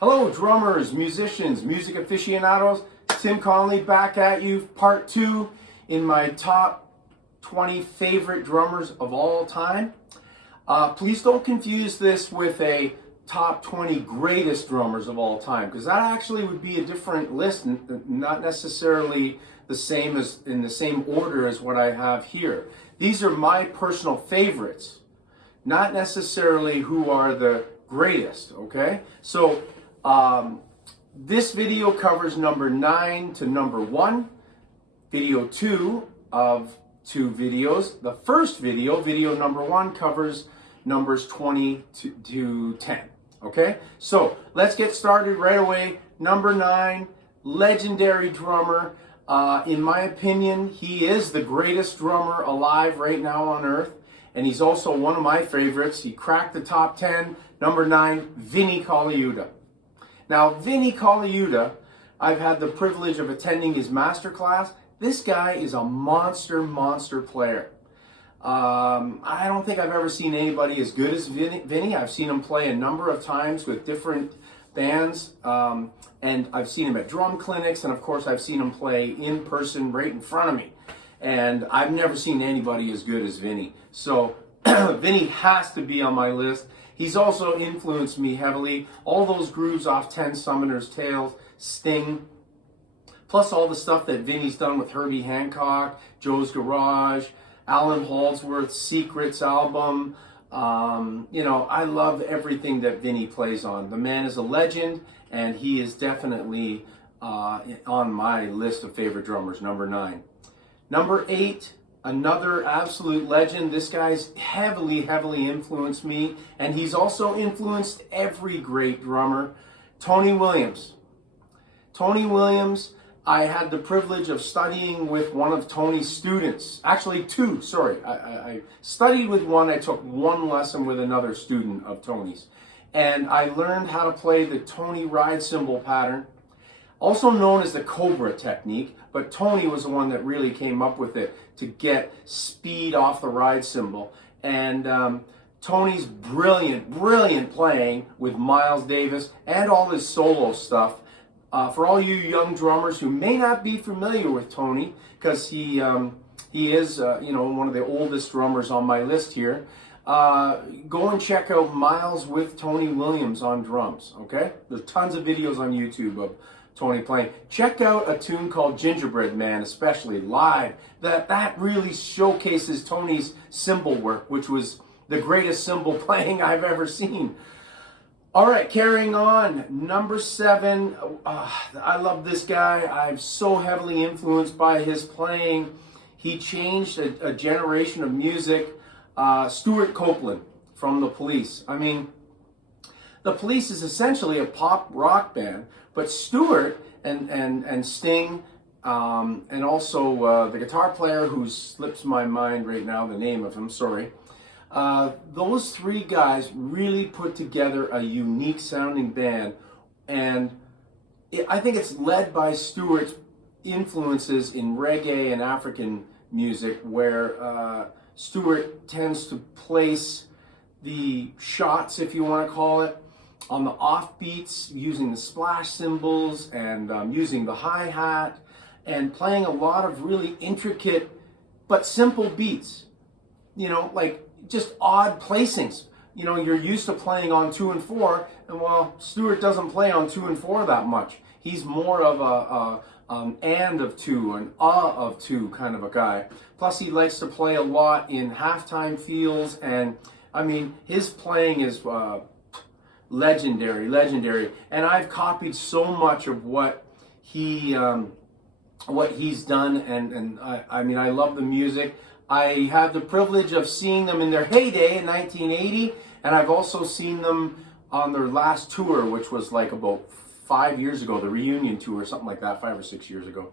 Hello drummers, musicians, music aficionados. Tim Connolly back at you, part 2 in my top 20 favorite drummers of all time. Please don't confuse this with a top 20 greatest drummers of all time, because that actually would be a different list, not necessarily the same as in the same order as what I have here. These are my personal favorites, not necessarily who are the greatest, okay? So this video covers number 9 to number 1, video 2 of 2 videos. The first video, video number 1, covers numbers 20 to 10, okay? So let's get started right away. Number 9, legendary drummer. In my opinion, he is the greatest drummer alive right now on earth, and he's also one of my favorites. He cracked the top 10. Number 9, Vinnie Calliuta. Now, Vinnie Calliuta, I've had the privilege of attending his masterclass. This guy is a monster player. I don't think I've ever seen anybody as good as Vinnie. I've seen him play a number of times with different bands, and I've seen him at drum clinics, and of course I've seen him play in person right in front of me. And I've never seen anybody as good as Vinnie. So Vinnie has to be on my list. He's also influenced me heavily. All those grooves off 10 Summoner's Tales, Sting, plus all the stuff that Vinnie's done with Herbie Hancock, Joe's Garage, Alan Halsworth's Secrets album. You know, I love everything that Vinnie plays on. The man is a legend, and he is definitely on my list of favorite drummers, number 9. Number 8, another absolute legend. This guy's heavily influenced me, and he's also influenced every great drummer, Tony Williams. Tony Williams, I had the privilege of studying with one of Tony's students. Actually, 2, sorry. I studied with one. I took one lesson with another student of Tony's. And I learned how to play the Tony ride cymbal pattern, also known as the Cobra technique, but Tony was the one that really came up with it to get speed off the ride cymbal. And Tony's brilliant playing with Miles Davis and all his solo stuff. For all you young drummers who may not be familiar with Tony, because he is you know, one of the oldest drummers on my list here, go and check out Miles with Tony Williams on drums, okay? There's tons of videos on YouTube of Tony playing. Check out a tune called Gingerbread Man, especially live. That really showcases Tony's cymbal work, which was the greatest cymbal playing I've ever seen. All right, carrying on, number 7. I love this guy. I'm so heavily influenced by his playing. He changed a generation of music. Stuart Copeland from The Police. I mean, The Police is essentially a pop rock band, but Stuart and Sting, and also the guitar player who slips my mind right now, the name of him, sorry. Those 3 guys really put together a unique sounding band, and I think it's led by Stuart's influences in reggae and African music, where Stuart tends to place the shots, if you want to call it, on the offbeats, using the splash cymbals and using the hi-hat, and playing a lot of really intricate but simple beats, you know, like just odd placings. You know, you're used to playing on 2 and 4, and well, Stuart doesn't play on 2 and 4 that much. He's more of an and of 2, an of 2 kind of a guy. Plus, he likes to play a lot in halftime feels, and I mean, his playing is legendary. And I've copied so much of what he's done, and I mean, I love the music. I had the privilege of seeing them in their heyday in 1980, and I've also seen them on their last tour, which was like about 5 years ago, the reunion tour, something like that, 5 or 6 years ago.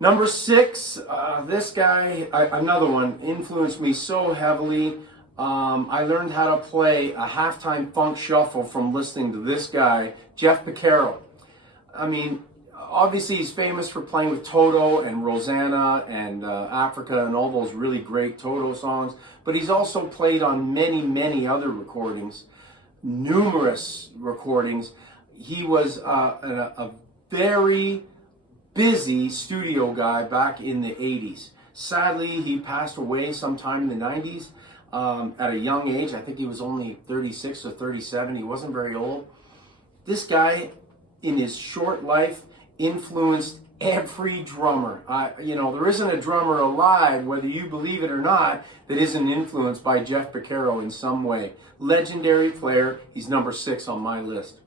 Number 6, this guy, another one, influenced me so heavily. I learned how to play a halftime funk shuffle from listening to this guy, Jeff Picaro. I mean, obviously he's famous for playing with Toto and Rosanna and Africa and all those really great Toto songs, but he's also played on many other recordings, numerous recordings. he was a very busy studio guy back in the 80s. Sadly, he passed away sometime in the 90s at a young age. I think he was only 36 or 37. He wasn't very old. This guy, in his short life, influenced every drummer. There isn't a drummer alive, whether you believe it or not, that isn't influenced by Jeff Picaro in some way. Legendary player. He's number 6 on my list.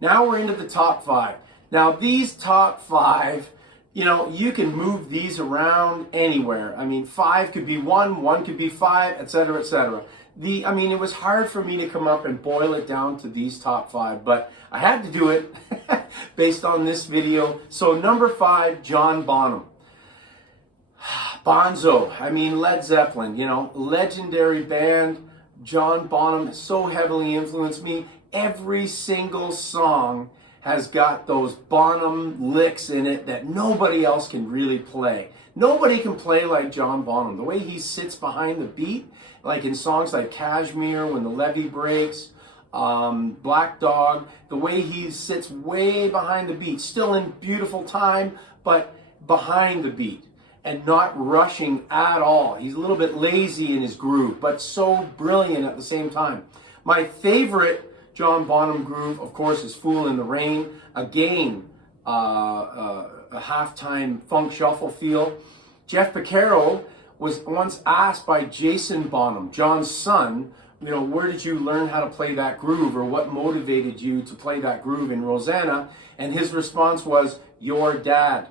Now we're into the top 5. Now these top 5, you can move these around anywhere. I mean, 5 could be 1, 1 could be 5, etc., etc. It was hard for me to come up and boil it down to these top 5, but I had to do it based on this video. So number 5, John Bonham. Bonzo, Led Zeppelin, legendary band. John Bonham so heavily influenced me. Every single song has got those Bonham licks in it that nobody else can really play. Nobody can play like John Bonham. The way he sits behind the beat, like in songs like Kashmir, When the Levee Breaks, Black Dog, the way he sits way behind the beat, still in beautiful time, but behind the beat and not rushing at all. He's a little bit lazy in his groove, but so brilliant at the same time. My favorite John Bonham groove, of course, is Fool in the Rain. Again, a halftime funk shuffle feel. Jeff Picaro was once asked by Jason Bonham, John's son, where did you learn how to play that groove, or what motivated you to play that groove in Rosanna? And his response was, your dad.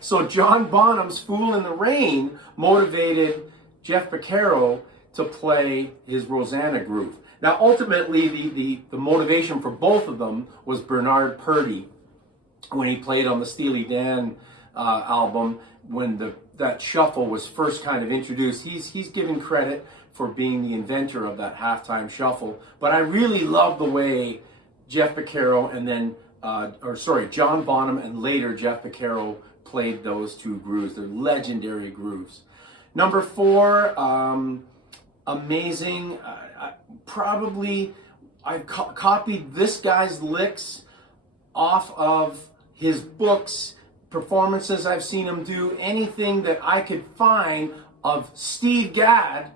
So John Bonham's Fool in the Rain motivated Jeff Picaro to play his Rosanna groove. Now, ultimately, the motivation for both of them was Bernard Purdie when he played on the Steely Dan album, when that shuffle was first kind of introduced. He's given credit for being the inventor of that halftime shuffle. But I really love the way Jeff Picaro and then, John Bonham and later Jeff Picaro played those two grooves. They're legendary grooves. Number 4, amazing. I copied this guy's licks off of his books, performances I've seen him do, anything that I could find of Steve Gadd,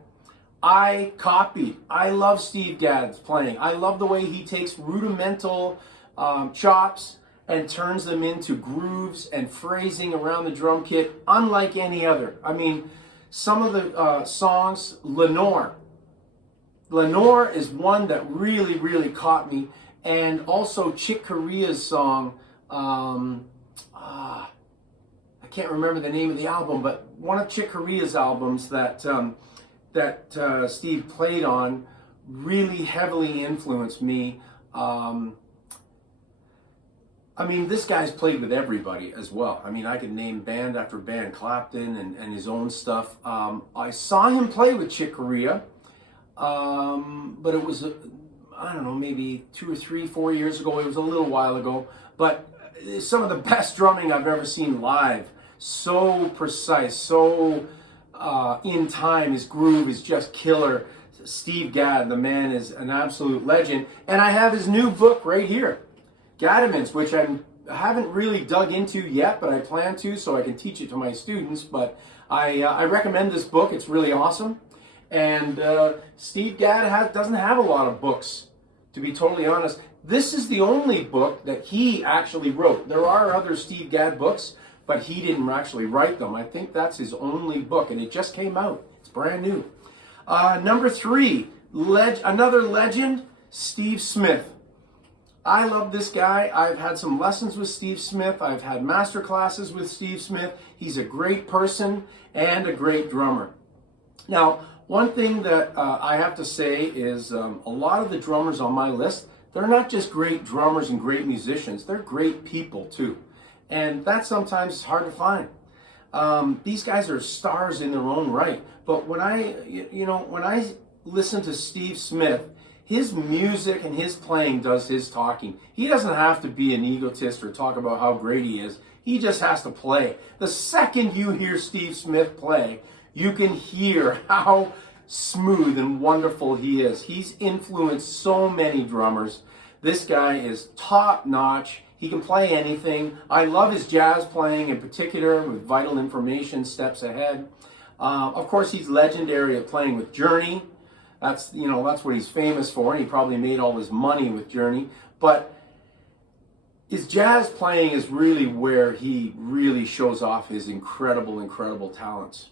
I copied. I love Steve Gadd's playing. I love the way he takes rudimental chops and turns them into grooves and phrasing around the drum kit, unlike any other. Some of the songs, Lenore is one that really, really caught me. And also Chick Corea's song, I can't remember the name of the album, but one of Chick Corea's albums that Steve played on really heavily influenced me. This guy's played with everybody as well. I could name band after band, Clapton and his own stuff. I saw him play with Chick Corea, but it was, maybe 2 or 3, 4 years ago. It was a little while ago. But some of the best drumming I've ever seen live. So precise, so in time. His groove is just killer. Steve Gadd, the man, is an absolute legend. And I have his new book right here, Gaddaments, which I haven't really dug into yet, but I plan to, so I can teach it to my students. But I recommend this book. It's really awesome. And Steve Gadd doesn't have a lot of books, to be totally honest. This is the only book that he actually wrote. There are other Steve Gadd books, but he didn't actually write them. I think that's his only book, and it just came out. It's brand new. Number 3, another legend, Steve Smith. I love this guy. I've had some lessons with Steve Smith. I've had master classes with Steve Smith. He's a great person and a great drummer. Now, one thing that I have to say is a lot of the drummers on my list, they're not just great drummers and great musicians. They're great people too. And that sometimes is hard to find. These guys are stars in their own right. But when I listen to Steve Smith, his music and his playing does his talking. He doesn't have to be an egotist or talk about how great he is. He just has to play. The second you hear Steve Smith play, you can hear how smooth and wonderful he is. He's influenced so many drummers. This guy is top notch. He can play anything. I love his jazz playing in particular with Vital Information, Steps Ahead. Of course, he's legendary at playing with Journey. That's what he's famous for, and he probably made all his money with Journey. But his jazz playing is really where he really shows off his incredible, incredible talents.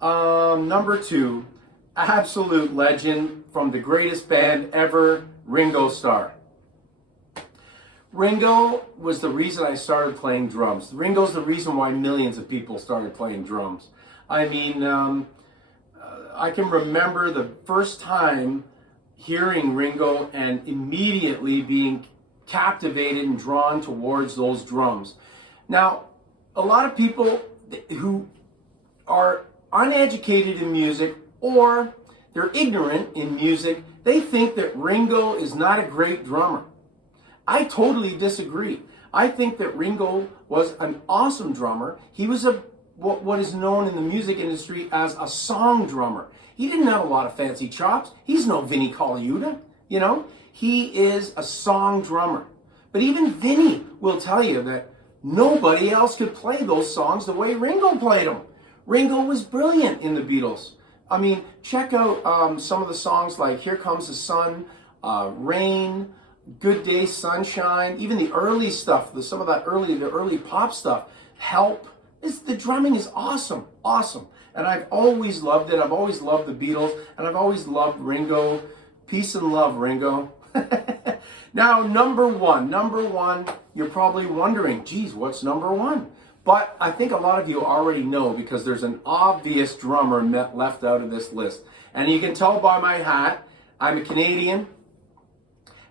Number 2, absolute legend from the greatest band ever, Ringo Starr. Ringo was the reason I started playing drums. Ringo's the reason why millions of people started playing drums. I mean, I can remember the first time hearing Ringo and immediately being captivated and drawn towards those drums. Now, a lot of people who are uneducated in music or they're ignorant in music, they think that Ringo is not a great drummer. I totally disagree. I think that Ringo was an awesome drummer. He was what is known in the music industry as a song drummer. He didn't have a lot of fancy chops. He's no Vinnie Calliuta, you know. He is a song drummer. But even Vinnie will tell you that nobody else could play those songs the way Ringo played them. Ringo was brilliant in the Beatles. I mean, check out some of the songs like Here Comes the Sun, Rain, Good Day, Sunshine, even the early stuff, some of that early pop stuff, Help. The drumming is awesome, awesome. And I've always loved it. I've always loved the Beatles, and I've always loved Ringo. Peace and love, Ringo. Now, number one, you're probably wondering, geez, what's number 1? But I think a lot of you already know because there's an obvious drummer left out of this list. And you can tell by my hat, I'm a Canadian.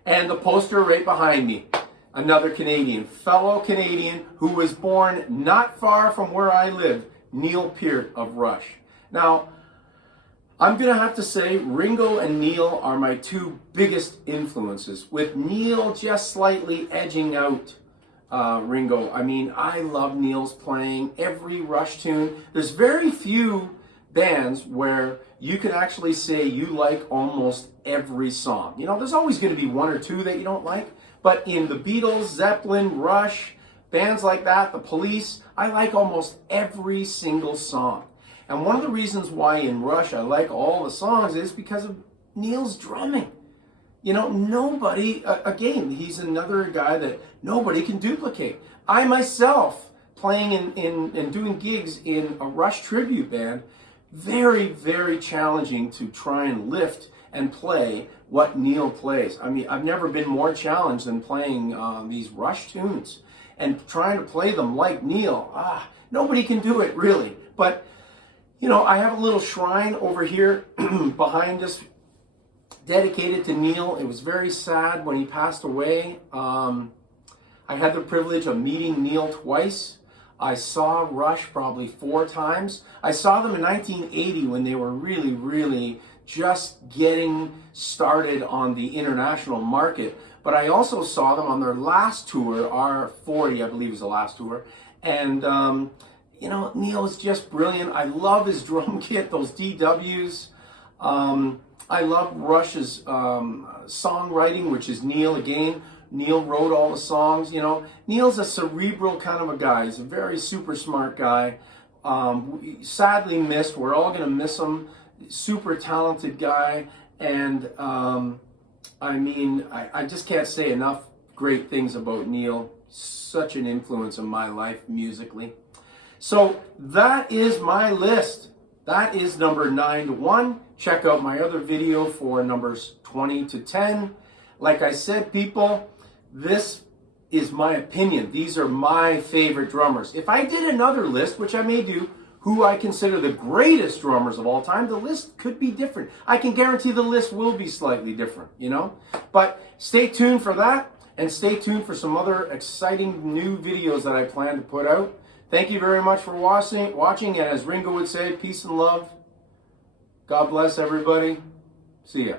And the poster right behind me, another Canadian, fellow Canadian who was born not far from where I live, Neil Peart of Rush. Now, I'm going to have to say Ringo and Neil are my 2 biggest influences, with Neil just slightly edging out Ringo. I mean, I love Neil's playing, every Rush tune. There's very few bands where you can actually say you like almost every song. You know, there's always going to be 1 or 2 that you don't like, but in the Beatles, Zeppelin, Rush, bands like that, the Police, I like almost every single song. And one of the reasons why in Rush I like all the songs is because of Neil's drumming. You know, nobody, again, he's another guy that nobody can duplicate. I myself, playing and doing gigs in a Rush tribute band, very, very challenging to try and lift and play what Neil plays. I mean, I've never been more challenged than playing these Rush tunes and trying to play them like Neil. Nobody can do it, really. But, you know, I have a little shrine over here behind us dedicated to Neil. It was very sad when he passed away. I had the privilege of meeting Neil twice. I saw Rush probably 4 times. I saw them in 1980 when they were really, really just getting started on the international market. But I also saw them on their last tour, R40, I believe was the last tour. And, you know, Neil is just brilliant. I love his drum kit, those DWs. I love Rush's songwriting, which is Neil again. Neil wrote all the songs, you know. Neil's a cerebral kind of a guy. He's a very super smart guy. Sadly missed. We're all going to miss him. Super talented guy. And, I mean, I just can't say enough great things about Neil. Such an influence in my life musically. So that is my list. That is number 9 to 1. Check out my other video for numbers 20 to 10. Like I said, people, this is my opinion. These are my favorite drummers. If I did another list, which I may do, who I consider the greatest drummers of all time, the list could be different. I can guarantee the list will be slightly different, you know? But stay tuned for that, and stay tuned for some other exciting new videos that I plan to put out. Thank you very much for watching, and as Ringo would say, peace and love. God bless everybody. See ya.